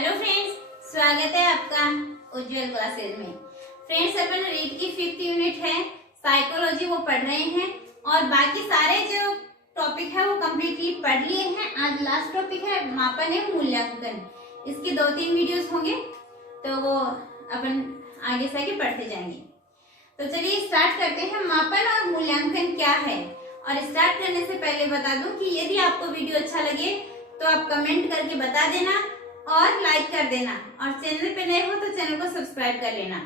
Hello friends, स्वागत है आपका उज्जवल क्लासेज में। फ्रेंड्स, अपन रीड की 5th यूनिट है साइकोलॉजी, वो पढ़ रहे हैं और बाकी सारे जो टॉपिक है वो कम्प्लीटली पढ़ लिए हैं। आज लास्ट टॉपिक है मापन एवं मूल्यांकन। इसकी 2-3 वीडियोस होंगे तो वो अपन आगे से आगे पढ़ते जाएंगे। तो चलिए स्टार्ट करते हैं। मापन और मूल्यांकन क्या है, और स्टार्ट करने से पहले बता दूं कि यदि आपको वीडियो अच्छा लगे तो आप कमेंट करके बता देना और लाइक कर देना, और चैनल पे नए हो तो चैनल को सब्सक्राइब कर लेना।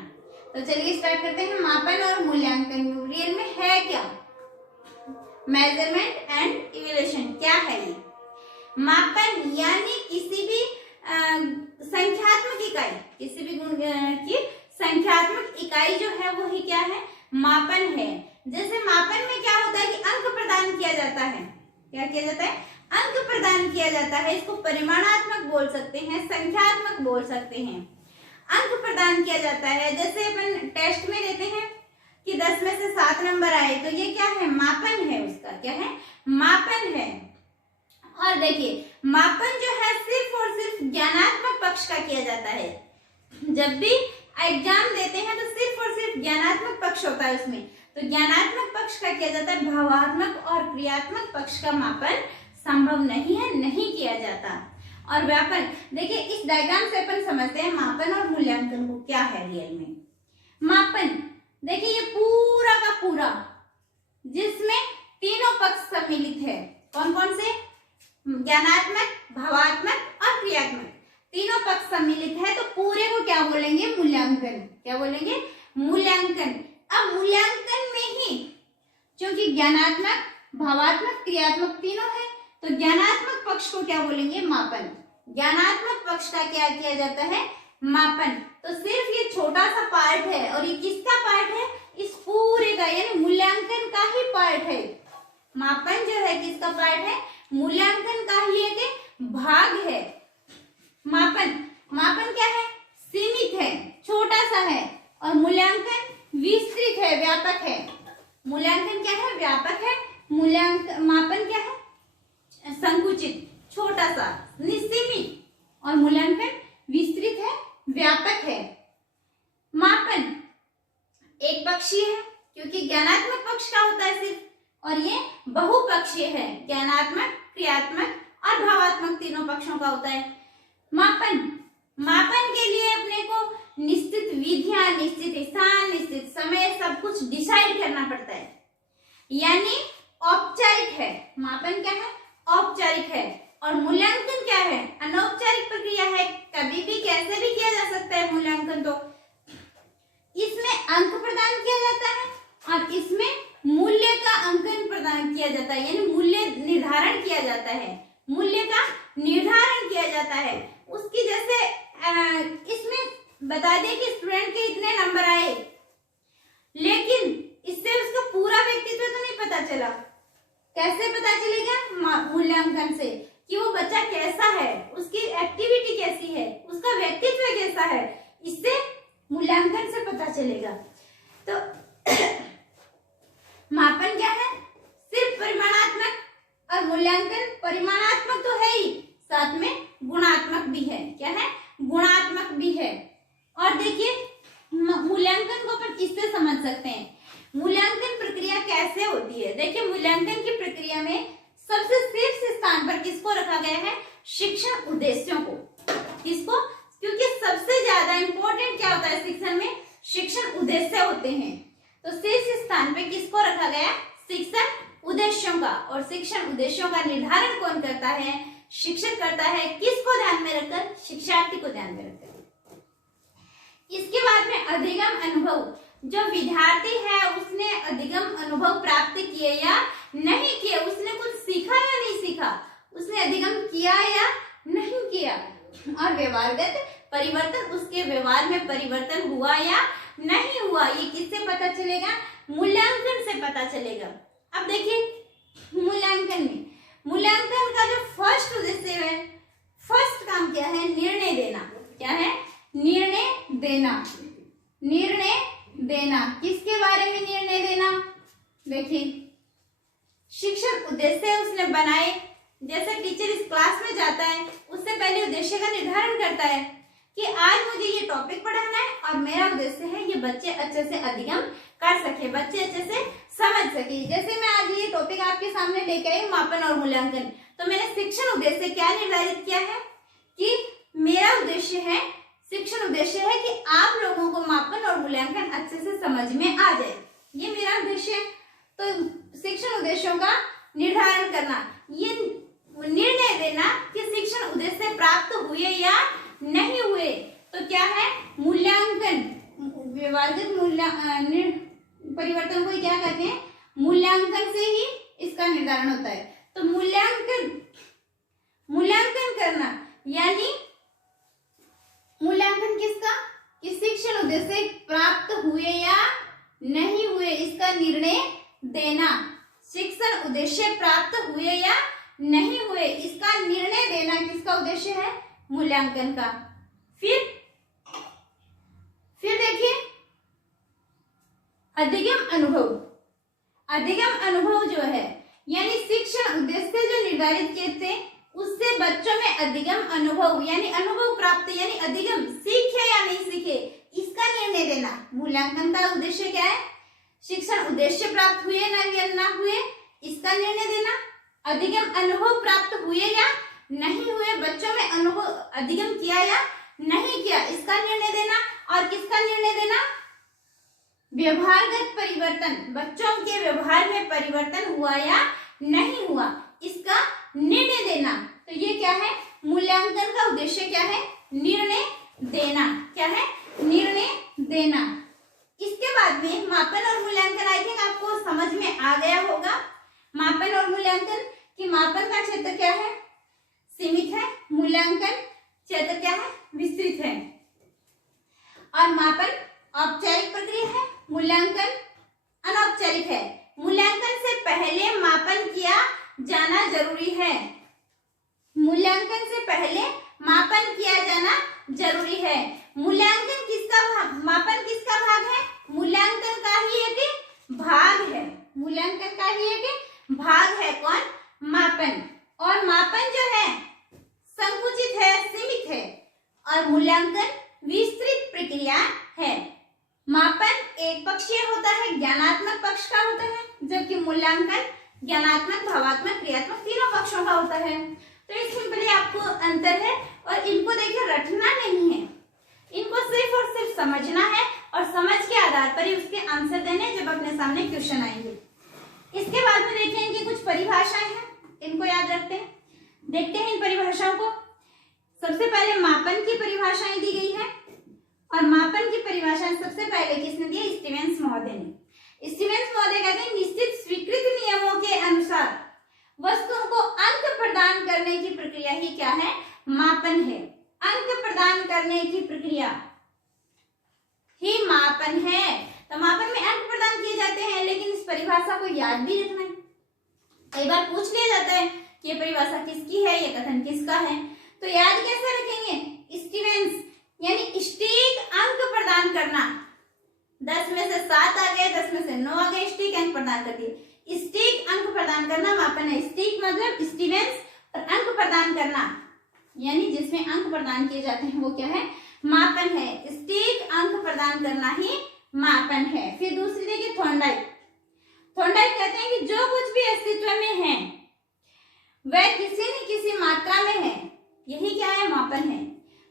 तो चलिए स्टार्ट करते हैं। मापन और मूल्यांकन रियल में है क्या? मेजरमेंट एंड इवैल्यूएशन क्या है ये? मापन यानी किसी भी संख्यात्मक इकाई, किसी भी गुण की संख्यात्मक इकाई जो है वो ही क्या है? मापन है। जैसे मापन में क्या होता है कि अंक प्रदान किया जाता है। क्या किया जाता है? अंक प्रदान किया जाता है। इसको परिमाणात्मक बोल सकते हैं, संख्यात्मक बोल सकते हैं। अंक प्रदान किया जाता है। जैसे अपन टेस्ट में देते हैं कि 10 में से 7 नंबर आए, तो ये क्या है? मापन है। उसका क्या है? मापन है। और देखिए, मापन जो है सिर्फ और सिर्फ ज्ञानात्मक पक्ष का किया जाता है। जब भी एग्जाम देते हैं तो सिर्फ और सिर्फ ज्ञानात्मक पक्ष होता है उसमें। तो ज्ञानात्मक पक्ष का किया जाता है। भावात्मक और क्रियात्मक पक्ष का मापन संभव नहीं है, नहीं किया जाता। और व्यापन, देखिए इस डायग्राम से अपन समझते हैं मापन और मूल्यांकन को क्या है रियल में। मापन देखिए, ये पूरा का पूरा जिसमें तीनों पक्ष सम्मिलित है। कौन कौन से? ज्ञानात्मक, भावात्मक और क्रियात्मक, तीनों पक्ष सम्मिलित है। तो पूरे को क्या बोलेंगे? मूल्यांकन। क्या बोलेंगे? मूल्यांकन। अब मूल्यांकन में ही क्योंकि ज्ञानात्मक, भावात्मक, क्रियात्मक तीनों है, तो ज्ञानात्मक पक्ष को क्या बोलेंगे? मापन। ज्ञानात्मक पक्ष का क्या किया जाता है? मापन। तो सिर्फ ये छोटा सा पार्ट है, और ये किसका पार्ट है? इस पूरे का, यानी मूल्यांकन का ही पार्ट है। मापन जो है किसका पार्ट है? मूल्यांकन का ही एक भाग है। मापन क्या है? सीमित है, छोटा सा है, और मूल्यांकन विस्तृत है, व्यापक है। मूल्यांकन क्या है? व्यापक है। मापन क्या है? संकुचित, छोटा सा, निसीमित, और मूल्यांकन विस्तृत है, व्यापक है। मापन एक पक्षीय है क्योंकि ज्ञानात्मक पक्ष का होता है सिर्फ, और ये बहुपक्षीय है। ज्ञानात्मक, क्रियात्मक और भावात्मक तीनों पक्षों का होता है। मापन के लिए अपने को निश्चित विधियां, निश्चित स्थान, निश्चित समय, सब कुछ डिसाइड करना पड़ता है, यानी औपचारिक है। मापन क्या है? औपचारिक है। और मूल्यांकन क्या है? अनौपचारिक प्रक्रिया है। कभी भी कैसे भी किया जा सकता है मूल्यांकन। तो इसमें अंक प्रदान किया जाता है और इसमें मूल्य का अंकन प्रदान किया जाता है, यानी मूल्य निर्धारण किया जाता है। मूल्य का निर्धारण किया जाता है। उसकी जैसे इसमें बता दें कि स्टूडेंट के इतने नंबर आए, लेकिन इससे उसका पूरा व्यक्तित्व तो नहीं पता चला। कैसे पता चलेगा? मूल्यांकन से, कि वो बच्चा कैसा है, उसकी एक्टिविटी कैसी है, उसका व्यक्तित्व कैसा है, इससे मूल्यांकन से पता चलेगा। तो मापन क्या है? सिर्फ परिमाणात्मक, और मूल्यांकन परिमाणात्मक तो है ही, साथ में गुणात्मक भी है। क्या है? गुणात्मक भी है। और देखिए, मूल्यांकन को अपन इससे समझ सकते हैं। मूल्यांकन प्रक्रिया कैसे होती है? देखिए, मूल्यांकन की प्रक्रिया में सबसे शीर्ष स्थान पर किसको रखा गया है? शिक्षण उद्देश्यों को। किसको? क्योंकि सबसे ज्यादा इंपॉर्टेंट क्या होता है शिक्षण में? शिक्षण उद्देश्य होते हैं। तो शीर्ष स्थान पे किसको रखा गया? शिक्षण उद्देश्यों का। और शिक्षण उद्देश्यों का निर्धारण कौन करता है? शिक्षक करता है। किसको ध्यान में रखकर? शिक्षार्थी को ध्यान में रखकर। इसके बाद में अधिगम अनुभव। जो विद्यार्थी है उसने अधिगम अनुभव प्राप्त किए या नहीं किए, उसने कुछ सीखा या नहीं सीखा, उसने अधिगम किया या नहीं किया, और व्यवहारगत परिवर्तन, उसके व्यवहार में परिवर्तन हुआ या नहीं हुआ, ये किससे पता चलेगा? मूल्यांकन से पता चलेगा। अब देखिए, मूल्यांकन का जो फर्स्ट उद्देश्य है, फर्स्ट काम क्या है? निर्णय देना। क्या है? निर्णय देना। निर्णय देना। किसके बारे में निर्णय देना? देखिए, शिक्षक उद्देश्य उसने बनाए। जैसे टीचर इस क्लास में जाता है, उससे पहले उद्देश्य का निर्धारण करता करता है कि आज मुझे ये टॉपिक पढ़ाना है और मेरा उद्देश्य है ये बच्चे अच्छे से अधिगम कर सके, बच्चे अच्छे से समझ सके। जैसे मैं आज ये टॉपिक आपके सामने लेके आई मापन और मूल्यांकन, तो मैंने शिक्षण उद्देश्य क्या निर्धारित किया है कि मेरा उद्देश्य है, शिक्षण उद्देश्य है कि आप लोगों को मापन और मूल्यांकन अच्छे से समझ में आ जाए, ये मेरा उद्देश्य है। तो शिक्षण उद्देश्यों का निर्धारण करना, ये निर्णय देना कि शिक्षण उद्देश्य प्राप्त हुए या नहीं हुए, तो क्या है मूल्यांकन, व्यवहारिक परिवर्तन को क्या कहते हैं, मूल्यांकन से ही इसका निर्धारण होता है। तो मूल्यांकन करना यानी मूल्यांकन किसका, कि शिक्षण उद्देश्य प्राप्त हुए या नहीं हुए इसका निर्णय देना, शिक्षण उद्देश्य प्राप्त हुए या नहीं हुए इसका निर्णय देना किसका उद्देश्य है, मूल्यांकन का। फिर देखिए अधिगम अनुभव, अधिगम अनुभव जो है यानी शिक्षण उद्देश्य जो निर्धारित किए थे उससे बच्चों में अधिगम अनुभव यानी अनुभव प्राप्त यानी अधिगम सीखे या नहीं सीखे इसका निर्णय देना। मूल्यांकन का उद्देश्य क्या है, शिक्षण उद्देश्य प्राप्त हुए ना हुए इसका निर्णय देना, अधिगम अनुभव प्राप्त हुए या नहीं हुए, बच्चों में अनुभव अधिगम किया या नहीं किया इसका निर्णय देना, और किसका निर्णय देना, व्यवहारगत परिवर्तन, बच्चों के व्यवहार में परिवर्तन हुआ या नहीं हुआ इसका निर्णय देना। तो ये क्या है, मूल्यांकन का उद्देश्य क्या है, निर्णय देना, क्या है, निर्णय देना। इसके बाद में मापन और मूल्यांकन आई थिंक आपको समझ में आ गया होगा। मापन और मूल्यांकन कि मापन का क्षेत्र क्या है, सीमित है, मूल्यांकन क्षेत्र क्या है, विस्तृत है। और मापन औपचारिक प्रक्रिया है, मूल्यांकन अनौपचारिक है। मूल्यांकन से पहले मापन किया जाना जरूरी है, मूल्यांकन से पहले मापन किया जाना जरूरी है। मूल्यांकन किसका भाग, मापन किसका भाग है, मूल्यांकन का ही एक भाग है, मूल्यांकन का ही एक भाग है कौन, मापन। और मापन जो है संकुचित है, सीमित है, और मूल्यांकन विस्तृत प्रक्रिया है। मापन एक पक्षीय होता है, ज्ञानात्मक पक्ष का होता है, जबकि मूल्यांकन ज्ञानात्मक, भावात्मक, क्रियात्मक तीनों पक्षों का होता है। तो इसमें बड़े आपको अंतर है, और इनको देखिए रटना नहीं है, इनको सिर्फ और सिर्फ समझना है, और समझ के आधार पर ही उसके आंसर देने जब अपने सामने क्वेश्चन आएंगे। इसके बाद में देखिए इनकी कुछ परिभाषाएं हैं, इनको याद रखते हैं, देखते हैं इन परिभाषाओं को। सबसे पहले मापन की परिभाषाएं दी गई है, और मापन की परिभाषाएं सबसे पहले किसने दी, स्टीवेंस महोदय ने। स्टीवेंस महोदय कहते हैं निश्चित स्वीकृत नियमों के अनुसार वस्तुओं को अंक प्रदान करने की प्रक्रिया ही क्या है, मापन है। अंक प्रदान करने की प्रक्रिया ही मापन है। तो मापन में अंक प्रदान किए जाते हैं, लेकिन इस परिभाषा को याद भी रखना है। कई बार पूछ लिया जाता है कि ये परिभाषा किसकी है, ये कथन किसका है, तो याद कैसे रखेंगे, स्टीवेंस यानी सटीक अंक प्रदान करना। 10 में से 7 आ गए, 10 में से 9 आ गए, सटीक अंक प्रदान कर दिए। सटीक अंक प्रदान करना मापन है। सटीक मतलब स्टीवेंस, और अंक प्रदान करना यानी जिसमें अंक प्रदान किए जाते हैं वो क्या है, मापन है। सटीक अंक प्रदान करना ही मापन है। फिर दूसरी देखिए थॉर्नडाइक। थॉर्नडाइक कहते हैं कि जो कुछ भी अस्तित्व में है वह किसी न किसी मात्रा में है, यही क्या है, मापन है।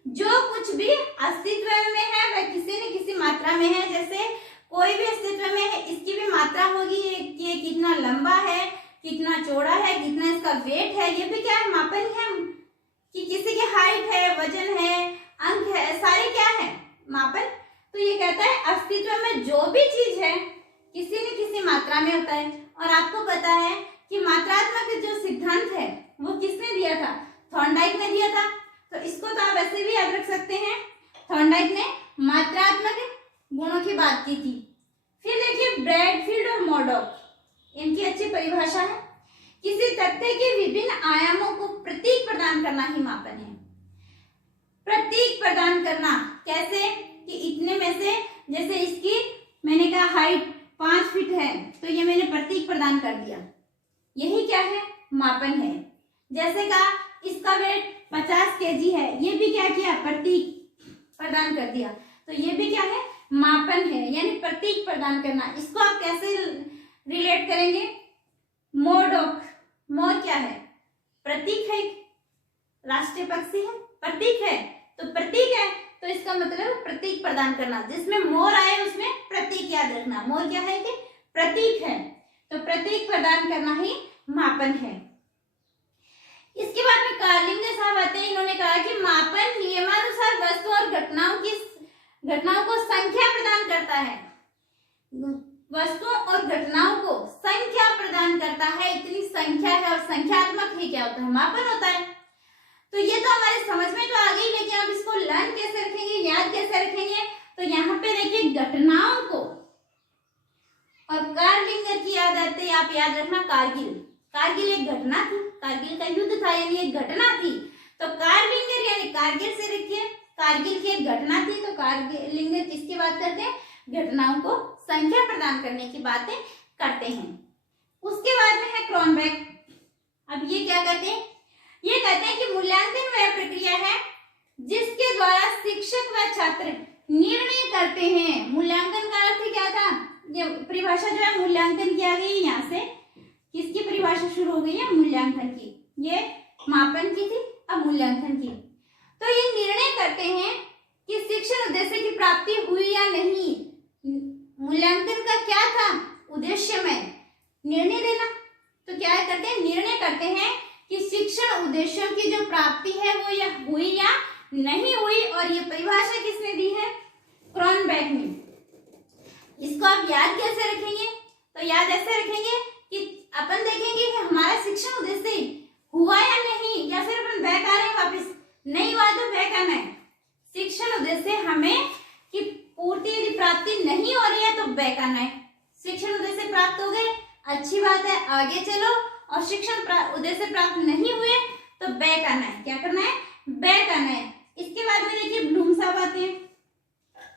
जो कुछ भी अस्तित्व में है वह किसी न किसी मात्रा में है। जैसे कोई भी अस्तित्व में है, इसकी भी मात्रा होगी कि ये कितना लंबा है, कितना चौड़ा है, कितना इसका वेट है, ये भी क्या है, मापन है। कि किसी की हाइट है, वजन है, अंक है, सारे क्या है, मापन। तो ये कहता है अस्तित्व में जो भी चीज है किसी न किसी मात्रा में होता है। और आपको पता है कि मात्रात्मक जो सिद्धांत है वो किसने दिया था, थॉर्नडाइक ने दिया था। तो इसको तो आप ऐसे भी याद रख सकते हैं, थॉर्नडाइक ने मात्रात्मक गुणों की बात की थी। फिर देखिए ब्रैडफील्ड और मर्डॉक, इनकी अच्छी परिभाषा है। किसी तथ्य के विभिन्न आयामों को प्रतीक प्रदान करना ही मापन है। प्रतीक प्रदान करना कैसे, कि इतने में से जैसे इसकी मैंने कहा हाइट 5 फीट है, तो ये मैंने प्रतीक प्रदान कर दिया, यही क्या है, मापन है। जैसे कहा इसका वेट 50 kg है, ये भी क्या किया, प्रतीक प्रदान कर दिया। तो ये भी क्या है, मापन है, यानी प्रतीक प्रदान करना। इसको आप कैसे रिलेट करेंगे, मोर क्या है, प्रतीक है, राष्ट्रीय पक्षी है, प्रतीक है, तो प्रतीक है, तो इसका मतलब प्रतीक प्रदान करना। जिसमें मोर आए उसमें प्रतीक याद रखना। मोर क्या है कि प्रतीक है, तो प्रतीक प्रदान करना ही मापन है। इसके बाद में कार्लिंग साहब आते हैं। इन्होंने कहा कि मापन नियमानुसार वस्तु और घटनाओं को संख्या प्रदान करता है। वस्तुओं और घटनाओं को संख्या प्रदान करता है। इतनी संख्या है और संख्यात्मक ही क्या होता है, मापन होता है। तो ये तो हमारे समझ में तो आ गई, लेकिन अब इसको लर्न कैसे रखेंगे, याद कैसे रखेंगे। तो यहाँ पे देखिए घटनाओं को और कार्लिंगर की याद आते हैं। आप याद रखना कारगिल एक घटना थी, कारगिल का युद्ध था, यानी एक घटना थी। तो कार्लिंगर यानी कारगिल से लिखिए, कारगिल की एक घटना थी। तो कार्लिंगर किसकी बात करते हैं, घटनाओं को संख्या प्रदान करने की बातें करते हैं। उसके बाद में है क्रॉनबेक। अब ये क्या कहते हैं, ये कहते हैं कि मूल्यांकन वह प्रक्रिया है जिसके द्वारा शिक्षक व छात्र निर्णय करते हैं। मूल्यांकन का अर्थ क्या था, ये परिभाषा जो है मूल्यांकन की आ गई, यहाँ से किसकी परिभाषा शुरू हो गई है, मूल्यांकन की। ये मापन की थी, अब मूल्यांकन की। तो ये निर्णय करते हैं कि शिक्षण उद्देश्य की प्राप्ति हुई या नहीं। मूल्यांकन का क्या था उद्देश्य में, निर्णय देना। तो क्या करते हैं, निर्णय करते हैं कि शिक्षण उद्देश्यों की जो प्राप्ति है वो या हुई या नहीं हुई। और ये परिभाषा किसने दी है, क्रॉनबेक ने। इसको आप याद कैसे रखेंगे, तो याद ऐसे रखेंगे कि अपन देखेंगे कि हमारा शिक्षण उद्देश्य हुआ या नहीं, या फिर अपन बैक आ रहे हैं वापस, नहीं हुआ तो बैक आना है। शिक्षण उद्देश्य हमें कि पूर्ति यदि प्राप्ति नहीं हो रही है तो बैक आना है। शिक्षण उद्देश्य प्राप्त हो गए, अच्छी बात है, आगे चलो। और शिक्षण उद्देश्य प्राप्त नहीं हुए तो बैक आना है। क्या करना है, बैक आना है। इसके बाद में देखिए ब्लूम साहब आते हैं।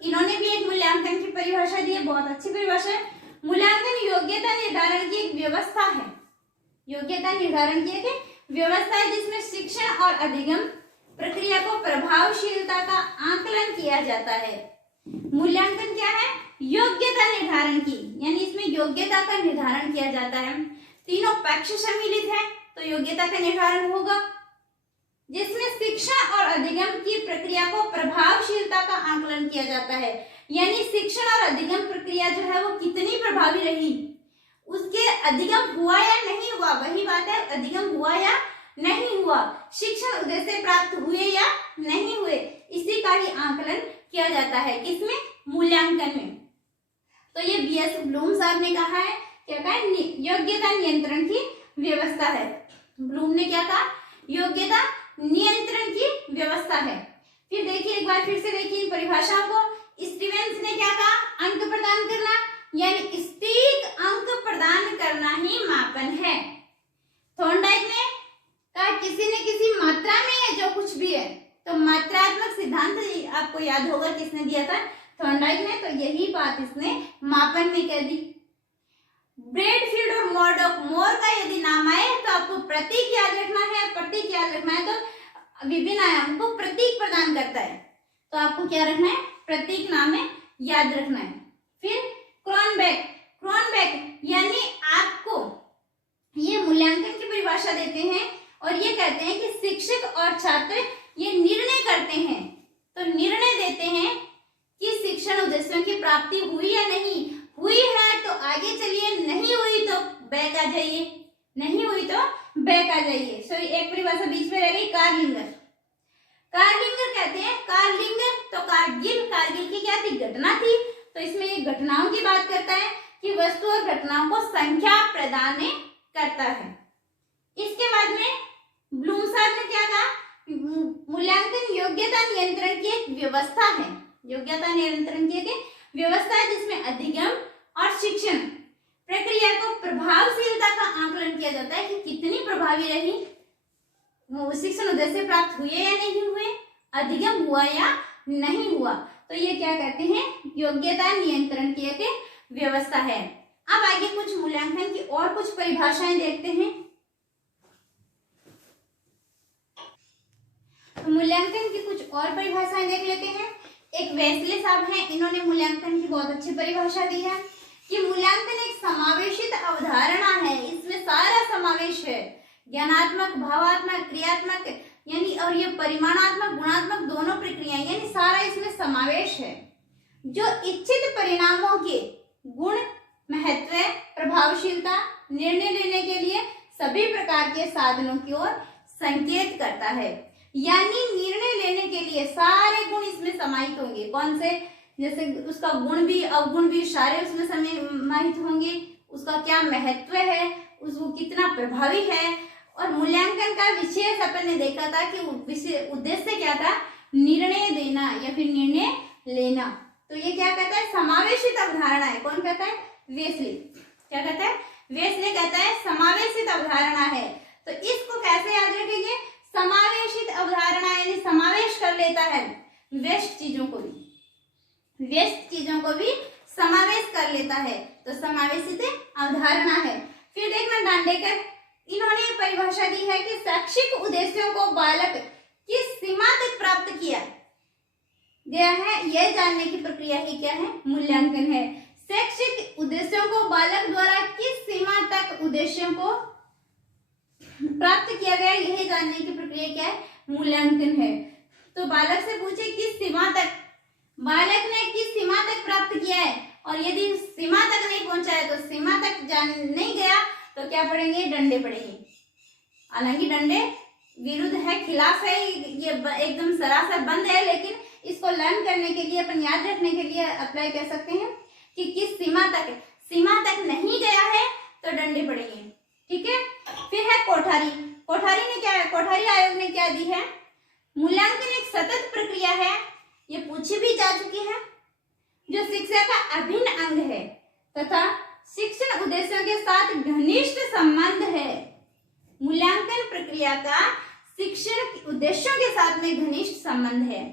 इन्होंने भी एक मूल्यांकन की परिभाषा दी है, बहुत अच्छी परिभाषा है। मूल्यांकन योग्यता निर्धारण की एक व्यवस्था है। योग्यता निर्धारण की एक व्यवस्था है जिसमें शिक्षण और अधिगम प्रक्रिया को प्रभावशीलता का आकलन किया जाता है। मूल्यांकन क्या है, योग्यता निर्धारण की, यानी इसमें योग्यता का निर्धारण किया जाता है। तीनों पक्ष सम्मिलित है तो योग्यता का निर्धारण होगा, जिसमें शिक्षण और अधिगम की प्रक्रिया को प्रभावशीलता का आकलन किया जाता है। यानी शिक्षण और अधिगम प्रक्रिया जो है वो कितनी प्रभावी रही, उसके अधिगम हुआ या नहीं हुआ, वही बात है, अधिगम हुआ या नहीं हुआ, शिक्षण उद्देश्य प्राप्त हुए या नहीं हुए, इसी का ही आकलन किया जाता है, किसमें, मूल्यांकन में। तो ये बीएस ब्लूम साहब ने कहा है, क्या कहा, योग्यता नियंत्रण की व्यवस्था है। ब्लूम ने क्या कहा, योग्यता नियंत्रण की व्यवस्था है। फिर देखिए एक बार फिर से देखिए परिभाषाओं को। स्टीवेंस ने क्या कहा, अंक प्रदान करना, यानी सटीक अंक प्रदान करना ही मापन है। थॉर्नडाइक ने कहा किसी न किसी मात्रा में है जो कुछ भी है, तो मात्रात्मक सिद्धांत आपको याद होगा किसने दिया था, थॉर्नडाइक ने। तो यही बात इसने मापन में कह दी। ब्रेडफील्ड और मॉर्डॉक, मोर का यदि नाम आए तो आपको प्रतीक याद रखना है, प्रतीक याद रखना है। तो विभिन्न आयाम को प्रतीक प्रदान करता है, तो आपको क्या रखना है, प्रतीक नाम है, याद रखना है। फिर क्रॉनबेक, क्रॉनबेक यानी आपको ये मूल्यांकन की परिभाषा देते हैं और ये कहते हैं कि शिक्षक और छात्र ये निर्णय करते हैं, तो निर्णय देते हैं कि शिक्षण उद्देश्यों की प्राप्ति हुई या नहीं हुई है तो आगे चलिए, नहीं हुई तो बैक आ जाइए, नहीं हुई तो बैक आ जाइए। सो एक परिभाषा बीच में रह गई, कार्लिंगर। कार्लिंगर कहते हैं, कार्लिंगर तो कारगिल की क्या थी, घटना थी। तो इसमें ये घटनाओं की बात करता है कि वस्तु और घटनाओं को संख्या प्रदान करता है। इसके बाद में ब्लूम साहब ने क्या कहा, मूल्यांकन योग्यता नियंत्रण की एक व्यवस्था है। योग्यता नियंत्रण की एक व्यवस्था है जिसमें अधिगम और शिक्षण प्रक्रिया को प्रभावशीलता का आकलन किया जाता है कि कितनी प्रभावी रही, शिक्षण उद्देश्य प्राप्त हुए या नहीं हुए, अधिगम हुआ या नहीं हुआ। तो ये क्या कहते हैं, योग्यता नियंत्रण की एक व्यवस्था है। अब आगे कुछ मूल्यांकन की और कुछ परिभाषाएं देखते हैं। मूल्यांकन की कुछ और परिभाषाएं देख लेते हैं। एक वेस्ले साहब हैं, इन्होंने मूल्यांकन की बहुत अच्छी परिभाषा दी है कि मूल्यांकन एक समावेशित अवधारणा है, इसमें सारा समावेश है, ज्ञानात्मक, भावात्मक, क्रियात्मक यानी और ये परिमाणात्मक, गुणात्मक दोनों प्रक्रियाएं यानी सारा इसमें समावेश है, जो इच्छित परिणामों के गुण, महत्व, प्रभावशीलता, निर्णय लेने के लिए सभी प्रकार के साधनों की ओर संकेत करता है। यानी निर्णय लेने के लिए सारे गुण इसमें समाहित होंगे। कौन से? जैसे उसका गुण भी अवगुण भी सारे उसमें समाहित होंगे, उसका क्या महत्व है, उसको कितना प्रभावी है। और मूल्यांकन का विशेष अपन ने देखा था कि उद्देश्य क्या था? निर्णय देना या फिर निर्णय लेना। तो ये क्या कहता है? समावेशित अवधारणा है। कौन कहता है? वेस्ले। क्या कहता है? वेस्ले कहता है समावेशित अवधारणा है। तो इसको कैसे याद रखेंगे? समावेशित अवधारणा यानी समावेश कर लेता है व्यस्त चीजों को भी समावेश कर लेता है, तो समावेशित अवधारणा है। फिर देखना दांडेकर, इन्होंने परिभाषा दी है कि शैक्षिक उद्देश्यों को बालक किस सीमा तक प्राप्त किया गया है, यह जानने की प्रक्रिया ही क्या है? मूल्यांकन है। शैक्षिक उद्देश्यों को बालक द्वारा किस सीमा तक उद्देश्यों को प्राप्त किया गया, यही जानने की प्रक्रिया क्या है? मूल्यांकन है। तो बालक से पूछे किस सीमा तक, बालक ने किस सीमा तक प्राप्त किया है, और यदि सीमा तक नहीं पहुंचा है तो सीमा तक जान नहीं गया तो क्या पढ़ेंगे? डंडे पढ़ेंगे। हालांकि डंडे विरुद्ध है, खिलाफ है, ये एकदम सरासर बंद है, लेकिन इसको लर्न करने के लिए, अपन याद रखने के लिए अप्लाई कर सकते हैं कि किस सीमा तक नहीं गया है तो डंडे पड़ेंगे। ठीक है। फिर है कोठारी। कोठारी ने क्या है? कोठारी आयोग ने क्या दी है? मूल्यांकन एक सतत प्रक्रिया है, ये पूछी भी जा चुकी है, जो शिक्षा का अभिन्न अंग है तथा शिक्षण उद्देश्यों के साथ घनिष्ठ संबंध है। मूल्यांकन प्रक्रिया का शिक्षण उद्देश्यों के साथ में घनिष्ठ संबंध है।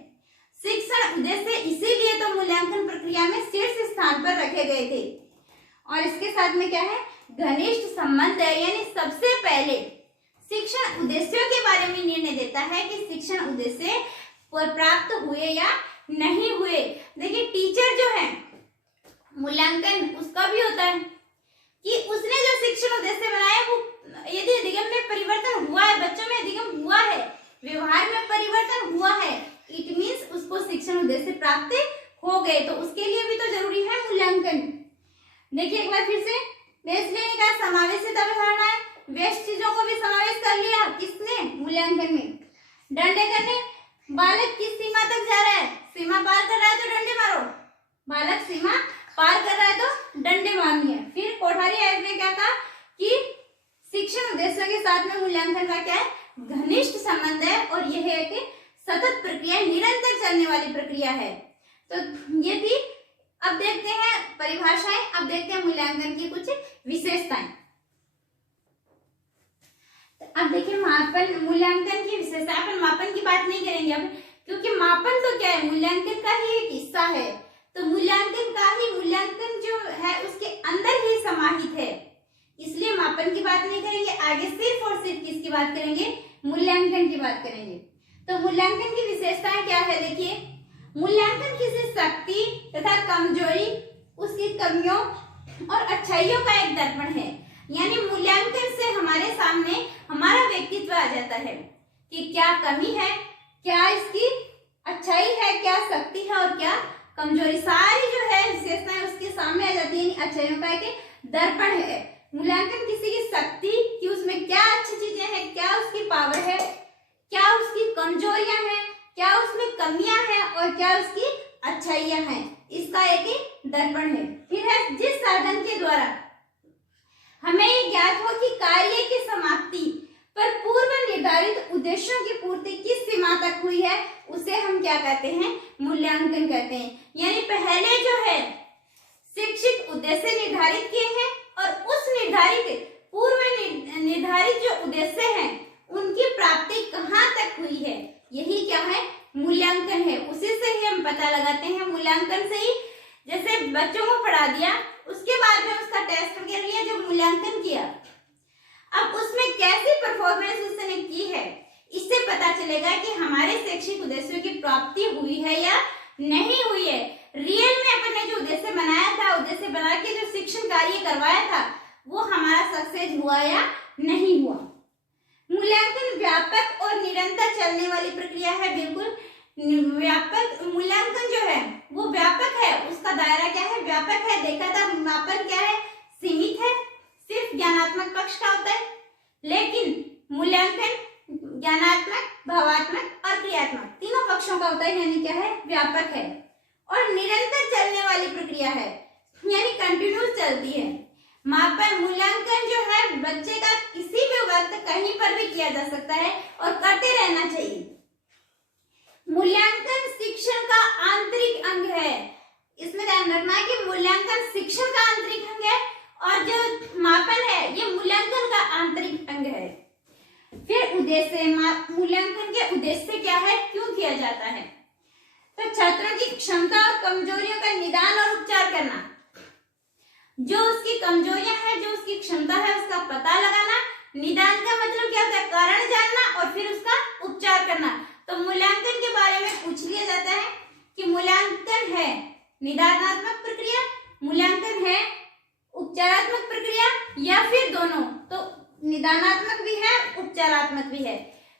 शिक्षण उद्देश्य इसीलिए तो मूल्यांकन प्रक्रिया में शीर्ष स्थान पर रखे गए थे, और इसके साथ में क्या है? घनिष्ठ संबंध है। यानी सबसे पहले शिक्षण उद्देश्यों के बारे में निर्णय देता है कि शिक्षण उद्देश्य प्राप्त हुए या नहीं हुए। देखिए टीचर जो है, मूल्यांकन उसका भी होता है कि उसने जो शिक्षण उद्देश्य बनाया वो यदि अधिगम में परिवर्तन हुआ है, बच्चों में अधिगम हुआ है, व्यवहार में परिवर्तन हुआ है, इट मीन्स उसको शिक्षण उद्देश्य प्राप्त हो गए, तो उसके लिए भी तो जरूरी है मूल्यांकन। देखिए एक बार फिर से, वेस्ले ने कहा समावेशित अवधारणा है, वेस्ट चीजों को भी समावेश कर लिया किसने? मूल्यांकन में। डंडेकर ने बालक किस सीमा तक जा रहा है, सीमा पार कर रहा है तो डंडे मारो, बालक सीमा पार कर रहा है तो डंडे मारनी है। फिर कोठारी आयोग ने क्या कहा कि शिक्षण उद्देश्यों के साथ में मूल्यांकन का क्या है? घनिष्ठ संबंध है, और यह है कि सतत प्रक्रिया, निरंतर चलने वाली प्रक्रिया है। तो ये थी। अब देखते हैं परिभाषाएं, अब देखते हैं मूल्यांकन की कुछ विशेषताएं। अब देखिए मापन, मूल्यांकन की विशेषता। अपन मापन की बात नहीं करेंगे अब, क्योंकि मापन तो क्या है? मूल्यांकन का ही एक हिस्सा है, तो मूल्यांकन जो है उसके अंदर ही समाहित है, इसलिए मापन की बात नहीं करेंगे। आगे सिर्फ और सिर्फ किसकी बात करेंगे? मूल्यांकन की बात करेंगे। तो मूल्यांकन की विशेषताएं क्या है? देखिए, मूल्यांकन किसी शक्ति तथा कमजोरी, उसकी कमियों और अच्छाइयों का एक दर्पण है। यानी मूल्यांकन से हमारे सामने हमारा व्यक्तित्व आ जाता है कि क्या कमी है, क्या इसकी अच्छाई है, क्या शक्ति है और क्या कमजोरी, सारी जो है विशेषताएं उसके सामने आ जाती है। अच्छाइयों का एक दर्पण है। मूल्यांकन किसी की शक्ति कि उसमें क्या अच्छी चीजें हैं, क्या उसकी पावर है, क्या उसकी कमजोरियां हैं, क्या उसमें कमियां हैं और क्या उसकी अच्छाइयां हैं, इसका एक दर्पण है। फिर है जिस साधन के द्वारा हमें ये ज्ञात हो कि कार्य की समाप्ति पर पूर्व निर्धारित उद्देश्यों की पूर्ति किस सीमा तक हुई है, उसे हम क्या कहते हैं? मूल्यांकन कहते हैं। यानी पहले जो है शिक्षित उद्देश्य निर्धारित किए हैं, और उस पूर्व निर्धारित जो उद्देश्य हैं उनकी प्राप्ति कहाँ तक हुई है, यही क्या है? मूल्यांकन है। उसी से ही हम पता लगाते हैं। मूल्यांकन से ही, जैसे बच्चों को पढ़ा दिया, उसके बाद में उसका टेस्ट कर लिया, जो मूल्यांकन किया, अब उसमें कैसी परफॉर्मेंस उसने की है, इससे पता चलेगा कि हमारे शैक्षिक उद्देश्यों की प्राप्ति हुई है या नहीं हुई है। रियल में अपन ने जो उद्देश्य बनाया था, उद्देश्य बना के जो शिक्षण कार्य करवाया था, वो हमारा सक्सेस हुआ या नहीं हुआ। मूल्यांकन व्यापक और निरंतर चलने वाली प्रक्रिया है। बिल्कुल व्यापक मूल्यांकन जो है वो व्यापक है, उसका दायरा क्या है, व्यापक है। देखा था मापन क्या है, सीमित है, सिर्फ ज्ञानात्मक पक्ष का होता है। लेकिन मूल्यांकन ज्ञानात्मक, भावात्मक और क्रियात्मक तीनों पक्षों का होता है, यानी क्या है, व्यापक है और निरंतर चलने वाली प्रक्रिया है, यानी कंटिन्यूस चलती है। मापन मूल्यांकन जो है बच्चे का किसी भी वक्त कहीं पर भी किया जा सकता है और करते रहना चाहिए। मूल्यांकन शिक्षण का आंतरिक अंग है। इसमें ध्यान रखना है कि मूल्यांकन शिक्षण का आंतरिक अंग है और जो मापन है ये मूल्यांकन का आंतरिक अंग है। फिर उद्देश्य, मूल्यांकन के उद्देश्य क्या है, क्यों किया जाता है? तो छात्रों की क्षमता और कमजोरियों का निदान और उपचार करना। जो उसकी कमजोरियां हैं, जो उसकी क्षमता है, उसका पता लगाना। निदान का मतलब क्या होता है, कारण जानना और फिर उसका उपचार करना। तो मूल्यांकन के बारे में पूछ लिया जाता है कि मूल्यांकन है निदानात्मक प्रक्रिया, मूल्यांकन है उपचारात्मक प्रक्रिया या फिर दोनों। तो निदानात्मक भी है, उपचारात्मक भी है।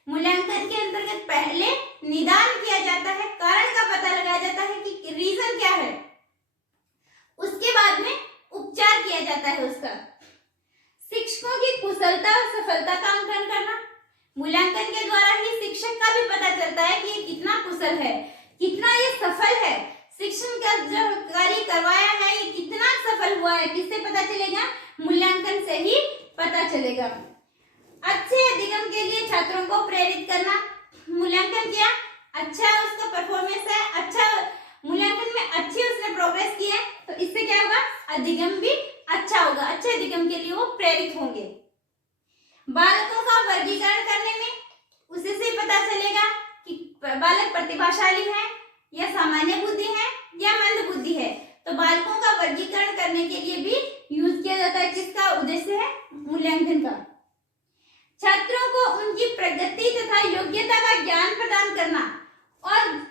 मूल्यांकन के अंतर्गत पहले निदान किया जाता है, कारण का पता लगाया जाता है कि रीजन क्या है, उसके बाद में उपचार किया जाता है उसका। शिक्षकों की कुशलता और सफलता का आंकलन करना। मूल्यांकन के द्वारा ही शिक्षक का भी पता चलता है कि ये कितना कुशल है, कितना ये सफल है, शिक्षण का जो कार्य करवाया है ये कितना सफल हुआ है। किससे पता चलेगा, मूल्यांकन से ही पता चलेगा। अच्छे अधिगम के लिए छात्रों को प्रेरित करना। मूल्यांकन किया, अच्छा उसका परफॉर्मेंस है, अच्छा मूल्यांकन में अच्छी उसने प्रोग्रेस की है, तो इससे क्या होगा, अधिगम भी अच्छा होगा, अच्छे अधिगम के लिए वो प्रेरित होंगे। बालकों का वर्गीकरण करने में उसे से पता चलेगा कि बालक प्रतिभाशाली है या सामान्य बुद्धि है या मंद बुद्धि है। तो बालकों का वर्गीकरण करने के लिए भी यूज किया जाता है, किसका उद्देश्य है, मूल्यांकन का। छात्रों को उनकी प्रगति तथा योग्यता का ज्ञान प्रदान करना और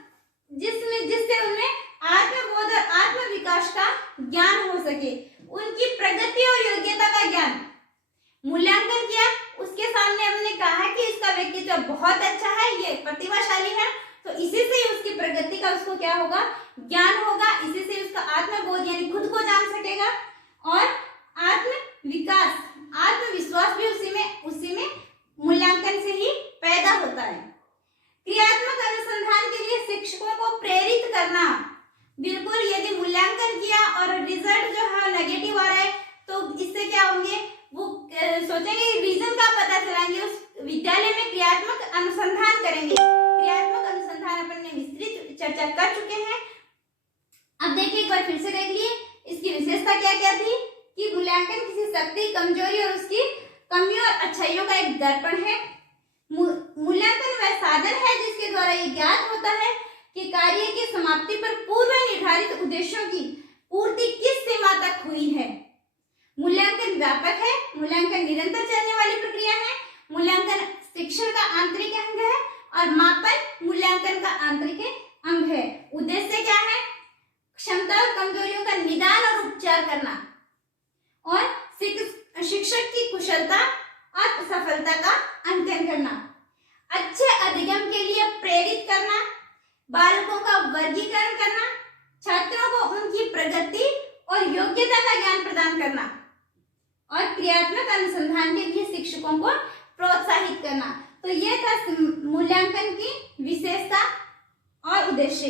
जिससे उनमें आत्मबोध और आत्म विकास का ज्ञान हो सके, उनकी प्रगति और योग्यता का ज्ञान। मूल्यांकन किया, उसके सामने हमने कहा कि इसका व्यक्तित्व बहुत अच्छा है, ये प्रतिभाशाली है, तो इसी से उसकी प्रगति का उसको क्या होगा, ज्ञान होगा। इसी से उसका आत्मबोध यानी खुद को जान सकेगा और आत्म विकास, आत्मविश्वास भी उसी में मूल्यांकन से ही पैदा होता है। क्रियात्मक अनुसंधान के लिए शिक्षकों को प्रेरित करना। बिल्कुल, यदि मूल्यांकन किया और रिजल्ट जो है नेगेटिव आ रहा है तो इससे क्या होंगे, वो सोचेंगे, रीजन का पता चलाएंगे, उस विद्यालय में क्रियात्मक अनुसंधान करेंगे। क्रियात्मक अनुसंधान अपन ने विस्तृत चर्चा कर चुके हैं। अब देखिए, एक बार फिर से देख लिए इसकी विशेषता क्या क्या थी कि मूल्यांकन किसी शक्ति, कमजोरी और उसकी कमियों और अच्छाइयों का एक दर्पण है। मूल्यांकन वह साधन है जिसके द्वारा ये ज्ञात होता है कि कार्य की समाप्ति पर पूर्व निर्धारित उद्देश्यों की पूर्ति किस सीमा तक हुई है। मूल्यांकन व्यापक है, मूल्यांकन निरंतर चलने वाली प्रक्रिया है, मूल्यांकन शिक्षण का आंतरिक अंग है और मापन मूल्यांकन का आंतरिक अंग है। उद्देश्य क्या है, क्षमता और कमजोरियों का निदान और उपचार करना और शिक्षक की कुशलता और सफलता का अंकन करना, अच्छे अधिगम के लिए प्रेरित करना, बालकों का वर्गीकरण करना, छात्रों को उनकी प्रगति और योग्यता का ज्ञान प्रदान करना और क्रियात्मक अनुसंधान के लिए शिक्षकों को प्रोत्साहित करना। तो ये था मूल्यांकन की विशेषता और उद्देश्य।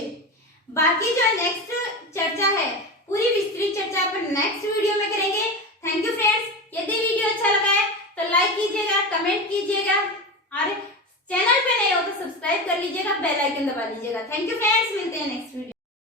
बाकी जो नेक्स्ट चर्चा है, पूरी विस्तृत चर्चा अपन नेक्स्ट वीडियो में करेंगे। Thank you friends. यदि वीडियो अच्छा लगा है तो लाइक कीजिएगा, कमेंट कीजिएगा और चैनल पे नए हो तो सब्सक्राइब कर लीजिएगा, बेल आइकन दबा लीजिएगा। थैंक यू फ्रेंड्स, मिलते हैं नेक्स्ट वीडियो।